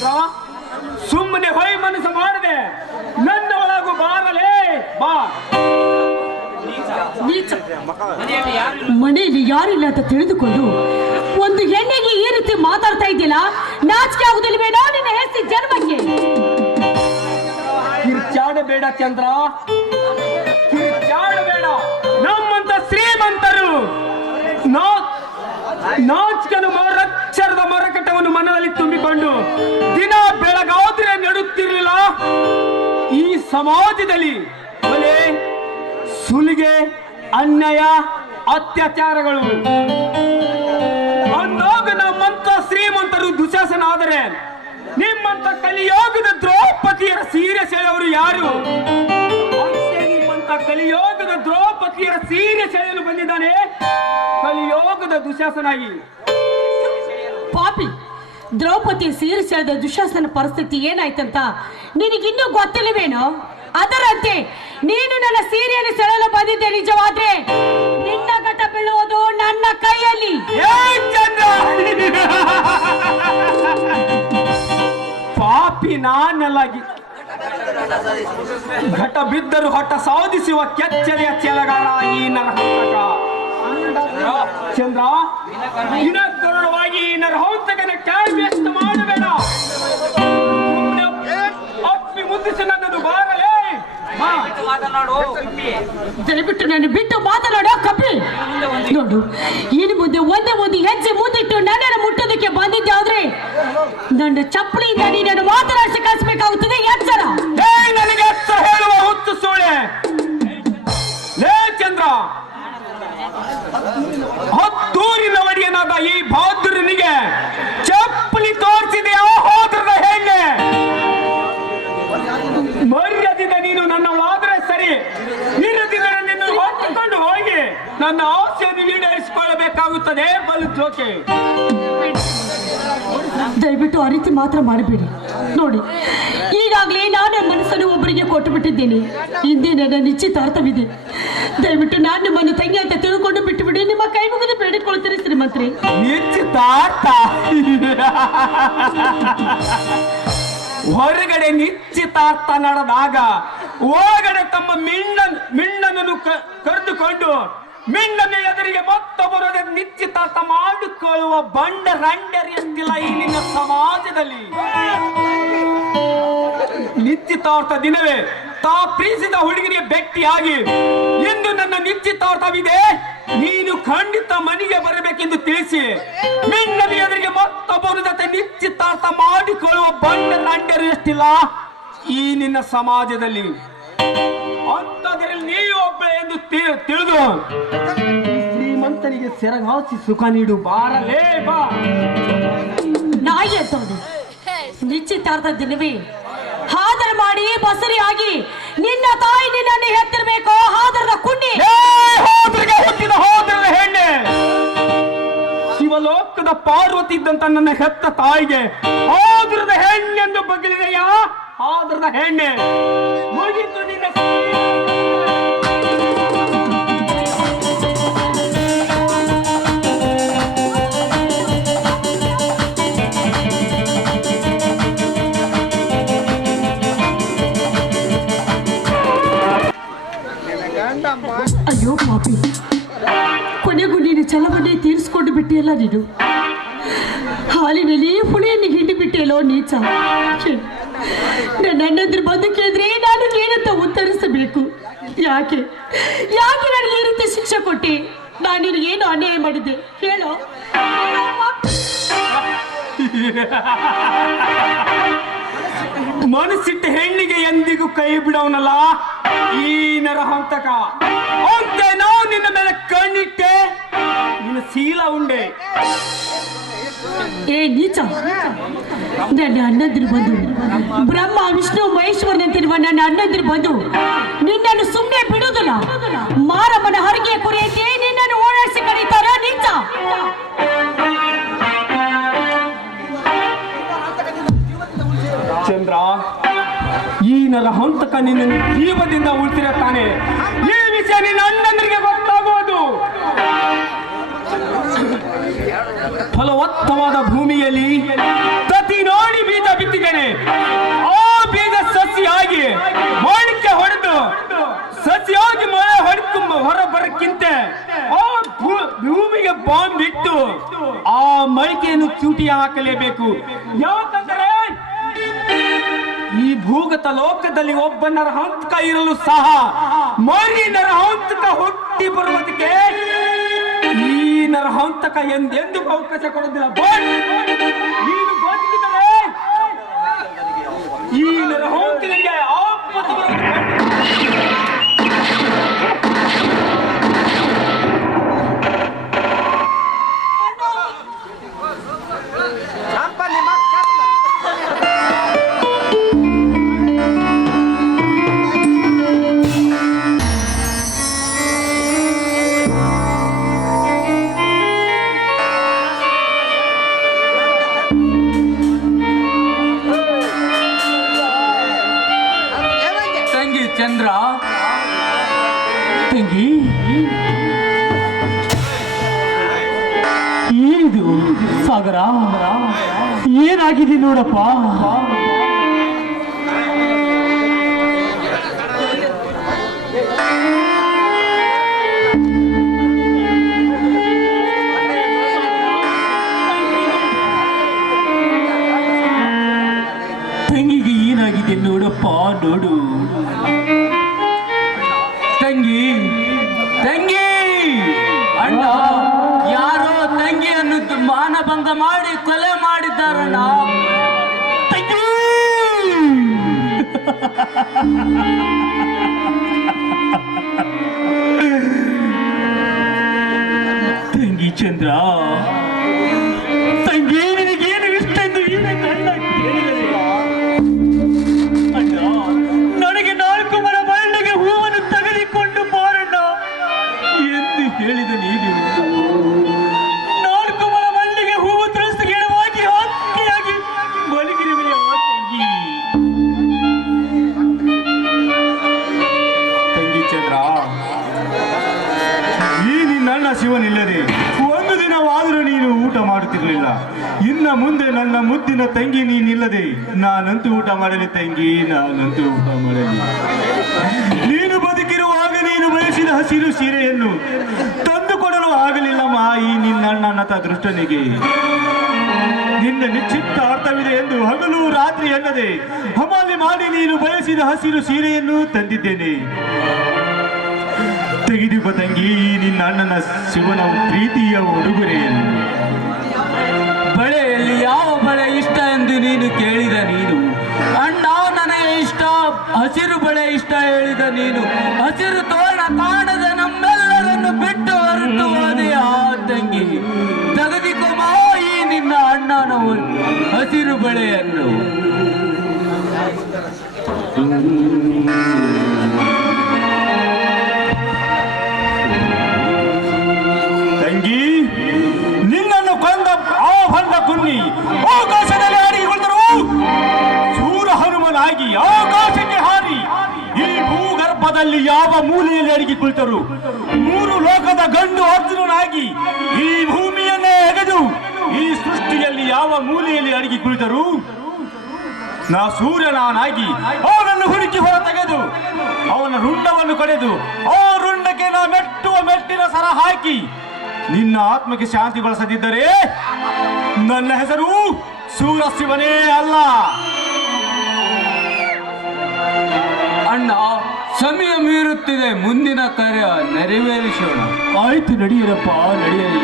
ಚಂದ್ರ, ಸುಮ್ಮನೆ ಹೊಯ್ ಮನಸ್ಸು ಮಾಡದೆ ನನ್ನ ಒಳಗು ಬಾರಲೇ ಬಾ. ಮನೆಯಲ್ಲಿ ಯಾರಿಲ್ಲ ಅಂತ ತಿಳಿದುಕೊಂಡು ಒಂದು ಹೆಣ್ಣಿಗೆ ಈ ರೀತಿ ಮಾತಾಡ್ತಾ ಇದ್ದಿಲ್ಲ, ನಾಚಿಕೆ ಆಗುದಿಲ್ವೇನೋ ನಿನ್ನ ಹೆಸರು ಜನ್ಮಕ್ಕೆ? ಕಿರ್ಚಾಡಬೇಡ ಚಂದ್ರ, ಕಿರ್ಚಾಡಬೇಡ. ನಮ್ಮಂತ ಶ್ರೀಮಂತರು ನಾಚಿಕನು ಅಕ್ಷರದ ಮರಕಟ್ಟವನ್ನು ಮನದಲ್ಲಿ ತುಂಬಿಕೊಂಡು ದಿನ ಬೆಳಗಾದ್ರೆ ನಡುತ್ತಿರಲಿಲ್ಲ. ಈ ಸಮಾಜದಲ್ಲಿ ಕೊಲೆ, ಸುಲಿಗೆ, ಅನ್ಯಾಯ, ಅತ್ಯಾಚಾರಗಳು ಅಂದಾಗ ನಮ್ಮಂತ ಶ್ರೀಮಂತರು ದುಶಾಸನ ಆದರೆ ನಿಮ್ಮಂತ ಕಲಿಯೋಗದ ದ್ರೌಪದಿಯರ ಸೀರೆ ಸೆಳೆಯವರು ಯಾರು? ನಿಮ್ಮಂತ ಕಲಿಯೋಗದ ದ್ರೌಪದಿಯರ ಸೀರೆ ಸೆಳೆಯಲು ಬಂದಿದ್ದಾನೆ ಕಲಿಯೋಗದ ದುಶಾಸನಾಗಿ. ಪಾಪಿ, ದ್ರೌಪದಿ ಸೀರೆ ಸೆಳೆದ ದುಶಾಸನ ಪರಿಸ್ಥಿತಿ ಏನಾಯ್ತಂತ ನಿನಗಿನ್ನೂ ಗೊತ್ತಿಲ್ಲವೇನೋ? ಅದರಂತೆ ನೀನು ನನ್ನ ಸೀರೆಯನ್ನು ಸೆಳೆಯಲು ಬಂದಿದ್ದೆ ನಿಜವಾದ್ರೆ ನಿನ್ನ ಘಟ ಬೀಳುವುದು ನನ್ನ ಕೈಯಲ್ಲಿ. ಪಾಪಿ ನಾನಲ್ಲಾಗಿ ಘಟ ಬಿದ್ದರೂ ಹಠ ಸಾಧಿಸುವ ಕೆಚ್ಚರಿಯ ಚೆಲಗಾರ ಈ ನರಹಂತಕ ಚಂದ್ರ. ದಿನಕರುಣವಾಗಿ ಈ ನರಹಂತಕನ ಕ್ಯಾಲ್ವೆಸ್ಟ್ ಮಾಡಬೇಡ. ಅಪ್ಪಿ ಮುದ್ದಿಸಿ ನನ್ನದು ಬಾರಲೇ. ದಯವಿಟ್ಟು ನಾನು ಬಿಟ್ಟು ಮಾತನಾಡೋ ಕಪ್ಪಿ. ನೋಡು, ಇನ್ನು ಮುಂದೆ ಒಂದೇ ಒಂದು ಹೆಜ್ಜೆ ಮುಂದಿಟ್ಟು ನನ್ನನ್ನು ಮುಟ್ಟೋದಕ್ಕೆ ಬಂದಿದ್ದೆ ಆದ್ರೆ ನನ್ನ ಚಪ್ಪಲಿಯಿಂದ ನೀನನ್ನು ಮಾತನಾಡಿಸಿ ಕಳಿಸಬೇಕಾಗುತ್ತದೆ. ಎಚ್ಚರ. ನನಗೆ ಎಚ್ಚರ ಹೇಳುವ ಹುಚ್ಚು ಸೋಳೆ. ಲೇ ಚಂದ್ರ, ಹತ್ತೂರಿನ ಒಡೆಯನಾದ ಈ ಬಹದ್ದೂರನಿಗೆ ಚಪ್ಪಲಿ ತೋರಿಸಿದೆ ಹೋದ್ರದ ಹೆಣ್ಣೆ. ಮರ್ಯಾದಿಂದ ನೀನು ನನ್ನವಳಾದ್ರೆ ಸರಿ, ಇರದಿದ್ದರೆ ನಿನ್ನ ಹೊತ್ತುಕೊಂಡು ಹೋಗಿ ನನ್ನ ಆಸೆಯನ್ನು ಈಡೇರಿಸಿಕೊಳ್ಳಬೇಕಾಗುತ್ತದೆ. ಬಲು ಜೋಕೆ. ದಯವಿಟ್ಟು ಆ ರೀತಿ ಮಾತ್ರ ಮಾಡಬೇಡಿ. ನೋಡಿ, ಈಗಾಗಲೇ ನಾನು ಮನಸ್ಸನ್ನು ಒಬ್ಬರಿಗೆ ಕೊಟ್ಟು ಬಿಟ್ಟಿದ್ದೇನೆ. ಹಿಂದೆ ನನ್ನ ನಿಶ್ಚಿತಾರ್ಥವಿದೆ. ದಯವಿಟ್ಟು ನಾನು ನಿಮ್ಮನ್ನು ತಂಗಿ ಅಂತ ತಿಳ್ಕೊಂಡು ಬಿಟ್ಟು ಬಿಡಿ. ನಿಮ್ಮ ಕೈ ಮುಗಿದು ಬೇಡಿಕೊಳ್ತೀರಿ ಶ್ರೀಮಂತ್ರಿ. ನಿಶ್ಚಿತಾರ್ಥ? ಹೊರಗಡೆ ನಿಶ್ಚಿತಾರ್ಥ ನಡೆದಾಗ ಒಳಗಡೆ ತಮ್ಮ ಮಿಣ್ಣನನ್ನು ಕರೆದುಕೊಂಡು ಮಿಣ್ಣನ ಎದುರಿಗೆ ಮತ್ತೊಬ್ಬರ ನಿಶ್ಚಿತಾರ್ಥ ಮಾಡಿಕೊಳ್ಳುವ ಬಂಡ ರಂಡರಿಯಷ್ಟಿಲ್ಲ ಈ ನಿನ್ನ ಸಮಾಜದಲ್ಲಿ. ನಿಶ್ಚಿತಾರ್ಥ ದಿನವೇ ತಾ ಪ್ರೀತಿಸಿದ ಹುಡುಗನಿಗೆ ಭೇಟಿಯಾಗಿ ಇಂದು ನನ್ನ ನಿಶ್ಚಿತಾರ್ಥವಿದೆ, ನೀನು ಖಂಡಿತ ಮನೆಗೆ ಬರಬೇಕೆಂದು ತಿಳಿಸಿ ಮಿಣ್ಣನ ಎದುರಿಗೆ ಮತ್ತೊಬ್ಬರ ಜೊತೆ ನಿಶ್ಚಿತಾರ್ಥ ಮಾಡಿಕೊಳ್ಳುವ ಬಂಡ ರಂಡರು ಎಷ್ಟಿಲ್ಲ ಈ ನಿನ್ನ ಸಮಾಜದಲ್ಲಿ. ಅಂತದ್ರಲ್ಲಿ ನೀವು ಒಬ್ಬಳೆ ಎಂದು ತಿಳಿದು ಶ್ರೀಮಂತನಿಗೆ ಸೆರಗಾಸಿ ಸುಖ ನೀಡು ಬಾರಲೇ ಬಾ. ನಾಯಿ ಅಂತವನು ನಿಶ್ಚಿತಾರ್ಥ ದಿನವೇ ಹಾದರ ಮಾಡಿ ಬಸರಿಯಾಗಿ ನಿನ್ನ ತಾಯಿ ನಿನ್ನನ್ನು ಹೆತ್ತಿರಬೇಕು. ಹಾದರದ ಕುಂಡಿ ಹುಟ್ಟಿದ ಹೋದರದ ಹೆಣ್ಣೆ, ಶಿವಲೋಕದ ಪಾರ್ವತಿ ಇದ್ದಂತ ನನ್ನ ಹೆತ್ತ ತಾಯಿಗೆ ಹಾದರದ ಹೆಣ್ಣೆಂದು ಬಗ್ಲಿದೆಯಾ? ಹಾದರದ ಹೆಣ್ಣೆ ಮುಗಿತು ನಿನ್ನ. ಅಯ್ಯೋ ಪಾಪಿ, ಕೊನೆಗೂ ನೀನು ಚಲವನ್ನೇ ತೀರಿಸಿಕೊಂಡು ಬಿಟ್ಟಿಯಲ್ಲ. ನೀನು ಹಾಲಿನಲ್ಲಿ ಹುಳಿಯನ್ನು ಹಿಂಡಿ ಬಿಟ್ಟಿಯಲ್ಲೋ ನೀಚ. ನನ್ನ ಅಣ್ಣಂದ್ರು ಬಂದು ಕೇಳಿದ್ರೆ ನಾನು ಏನಂತ ಉತ್ತರಿಸಬೇಕು? ಯಾಕೆ ಯಾಕೆ ನನಗೆ ಈ ರೀತಿ ಶಿಕ್ಷೆ ಕೊಟ್ಟೆ? ನಾನು ನಿನಗೇನು ಅನ್ಯಾಯ ಮಾಡಿದ್ದೆ ಹೇಳೋ? ಮನಸ್ಸಿಟ್ಟ ಹೆಣ್ಣಿಗೆ ಎಂದಿಗೂ ಕೈ ಬಿಡವನಲ್ಲ ಈ ನರಹಂತಕ. ಅಂತೆ ನಾವು ನಿನ್ನ ಮೇಲೆ ಕಣ್ಣಿಟ್ಟೆ, ನಿನ್ನ ಶೀಲ ಉಂಡೆ. ಏ ನೀಚ, ನನ್ನ ಅಣ್ಣಂದಿರು ಬಂದು ಬ್ರಹ್ಮ ವಿಷ್ಣು ಮಹೇಶ್ವರನಂತಿರುವ ನನ್ನ ಅಣ್ಣಂದಿರು ಬಂದು ನಿನ್ನನ್ನು ಸುಮ್ಮನೆ ಬಿಡುವುದಿಲ್ಲ. ಮಾರಮ್ಮನ ಹರಗೆ ಕುರಿಯಂತೆ ನಿನ್ನನ್ನು ಓಡಾಡಿಸಿ ಕರೀತಾರ ನೀಚ. ಚಂದ್ರ, ಈ ನರಹಂತಕ ನಿನ್ನ ಜೀವದಿಂದ ಉಳಿತಿರುತ್ತಾನೆ. ಈ ವಿಷಯ ನಿನ್ನ ಅಣ್ಣಂದರಿಗೆ ಗೊತ್ತಾಗುವುದು. ಫಲವತ್ತವಾದ ಭೂಮಿಯಲ್ಲಿ ತತಿ ನೋಡಿ ಬೀಜ ಬಿತ್ತಿ ಚೂಟಿ ಹಾಕಲೇಬೇಕು. ಯಾಕಂದರೆ ಈ ಭೂಗತ ಲೋಕದಲ್ಲಿ ಒಬ್ಬ ನರಹಂತಕ ಇರಲು ಸಹ ಮರಿ ನರಹಂತಕ ಹುಟ್ಟಿ ಬರುವುದಕ್ಕೆ ಈ ನರಹಂತಕ ಎಂದೆಂದು ಅವಕಾಶ ಕೊಡೋದಿಲ್ಲ. ನೀನು ಬದುಕಿದರೆ ಈ ನರಹಂತನಿಗೆ ಆಪತ್ತು ಚಂದ್ರ ತಂಗಿ, ಏನಿದು ಸಾಗರ? ಏನಾಗಿದೆ ನೋಡಪ್ಪ. ತಂಗಿಗೆ ಏನಾಗಿದೆ ನೋಡಪ್ಪ, ನೋಡು. ತಂಗಿ ತಂಗಿ, ಅಣ್ಣ ಯಾರೋ ತಂಗಿಯನ್ನು ಮಾನಭಂಗ ಮಾಡಿ ಕೊಲೆ ಮಾಡಿದ್ದಾರಣ್ಣ. ತಂಗಿ ತಂಗಿ ಚಂದ್ರ, ತಂಗಿ ನಿನಗೇನು ಇಷ್ಟ ಎಂದು ಅಣ್ಣ, ನನಗೆ 4 ಮರ ಬಳ್ಳಿಗೆ ಹೂವನ್ನು ತೆಗೆದುಕೊಂಡು ಬಾರಣ್ಣ ಎಂದು ಹೇಳಿದ ನೀನು 4 ಮರ ಬಳ್ಳಿಗೆ ಹೂವು ತರಿಸಿ ಗಿಡವಾಗಿ ಹಕ್ಕಿಯಾಗಿ ಮಲಗಿರುವೆಯ ತಂಗಿ. ತಂಗಿ ಚಂದ್ರ, ಈ ನಿನ್ನ ಶಿವನಿಲ್ಲದೆ ಒಂದು ದಿನವಾದರೂ ನೀನು ಊಟ ಮಾಡುತ್ತಿರಲಿಲ್ಲ. ಇನ್ನ ಮುಂದೆ ನನ್ನ ಮುದ್ದಿನ ತಂಗಿ ನೀನಿಲ್ಲದೆ ನಾನಂತೂ ಊಟ ಮಾಡಲಿ ತಂಗಿ, ನಾನಂತೂ ಊಟ ಮಾಡಲಿ. ನೀನು ಬದುಕಿರುವಾಗ ನೀನು ಬಯಸಿದ ಹಸಿರು ಸೀರೆಯನ್ನು ತಂದುಕೊಡಲು ಆಗಲಿಲ್ಲಮ್ಮ ಈ ನಿನ್ನ ದೃಷ್ಟನಿಗೆ. ನಿನ್ನ ನಿಶ್ಚಿತಾರ್ಥವಿದೆ ಎಂದು ಹಗಲು ರಾತ್ರಿ ಎನ್ನದೆ ಹಮಾಲಿ ಮಾಡಿ ನೀನು ಬಯಸಿದ ಹಸಿರು ಸೀರೆಯನ್ನು ತಂದಿದ್ದೇನೆ. ತೆಗೆದುಕೋ ತಂಗಿ ನಿನ್ನ ಅಣ್ಣನ ಶಿವನ ಪ್ರೀತಿಯ ಉಡುಗೊರೆಯನ್ನು. ಬಳೆಯಲ್ಲಿ ಯಾವ ಬಳೆ ಇಷ್ಟ ಎಂದು ನೀನು ಕೇಳಿದ ನೀನು, ಅಣ್ಣ ನನಗೆ ಇಷ್ಟ ಹಸಿರು ಬಳೆ ಇಷ್ಟ ಹೇಳಿದ ನೀನು, ಹಸಿರು ತೋರಣ ಕಾಣದ ನಮ್ಮೆಲ್ಲರನ್ನು ಬಿಟ್ಟು ಹೊರಟು ಹೋದೆಯಾ ತಂಗಿ. ತೆಗೆದುಕೋ ಈ ನಿನ್ನ ಅಣ್ಣನ ಹಸಿರು ಬಳೆಯನ್ನು. ತಂಗಿ, ನಿನ್ನನ್ನು ಕೊಂದ ಆ ಭಂಡ ಕುನ್ನಿ ಆಕಾಶದಲ್ಲಿ ಹಾರಿಕೊಂಡರು. ಸೂರ ಹನುಮನಾಗಿ ಆಕಾಶಕ್ಕೆ ಹಾರಿ ಈ ಭೂಗರ್ಭದಲ್ಲಿ ಯಾವ ಮೂಲೆಯಲ್ಲಿ ಅಡಗಿ ಕುಳಿತರು. 3 ಲೋಕದ ಗಂಡು ಅರ್ಜುನನಾಗಿ ಈ ಭೂಮಿಯನ್ನೇ ಎಗೆದು ಈ ಸೃಷ್ಟಿಯಲ್ಲಿ ಯಾವ ಮೂಲೆಯಲ್ಲಿ ಅಡಗಿ ಕುಳಿತರು. ನಾ ಸೂರ್ಯನಾಗಿ ಅವನನ್ನು ಹುಡುಕಿ ಹೊರ ತೆಗೆದು ಅವನ ರುಂಡವನ್ನು ಕಡೆದು ಆ ರುಂಡಕ್ಕೆ ನಾ ಮೆಟ್ಟುವ ಮೆಟ್ಟಿನ ಸರ ಹಾಕಿ ನಿನ್ನ ಆತ್ಮಕ್ಕೆ ಶಾಂತಿ ಬಳಸದಿದ್ದರೆ ನನ್ನ ಹೆಸರು ಸೂರ ಶಿವನೇ ಅಲ್ಲ. ಅಣ್ಣ ಸಮಯ ಮೀರುತ್ತಿದೆ, ಮುಂದಿನ ಕಾರ್ಯ ನೆರವೇರಿಸೋಣ. ಆಯ್ತು, ನಡೆಯಿರಪ್ಪ, ನಡೆಯಲಿ.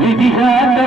ವಿಧಿಗಾತ